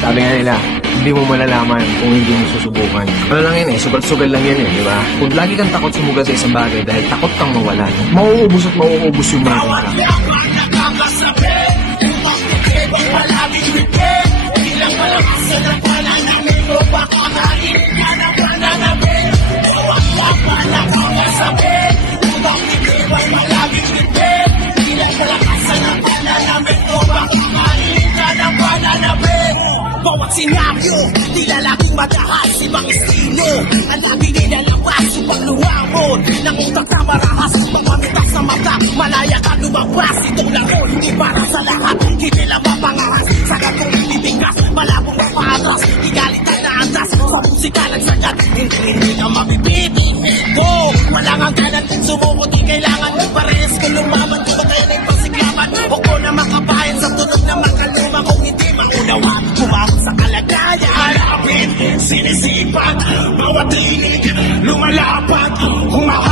Sabi nga nila, hindi mo malalaman kung hindi mo susubukan. Ano lang yan eh, sugal-sugal lang yan eh, di ba? Kung lagi kang takot sumugal sa isang bagay dahil takot kang mawalan, mauubos at mauubos yung mga Bawat yaman nakakasabi, ibang palabing bigay, ilang malakasan ang pananamin mo, baka kainin ka ng pananamin. Bawat yaman nakakasabi, ibang palabing bigay, ilang malakasan ang pananamin mo, baka kainin ka ng pananamin. Bawat senaryo, di lalaking madahas, ibang estilo. Ang lagi nilalabas, upang luwamon ng utak na marahas, mamamitak sa mata, malaya ka lumabas. Itong laro, hindi para sa lahat, hindi lang mapangahas. Sa gatong ititingas, malabong mapaatras, igalit ang naandas, sa musika nagsagat, hindi ka mabibiti. Go, wala kang kanan, sumukot di kailangan, parehas ka lumaman, kumatayin ang pasiklaman. Huwag na makabayan sa tunog na makaluma, kung hindi maunawa, kumahon sa kalagayan. Harapin, sinisipat, bawat tinig, lumalapat, humahal.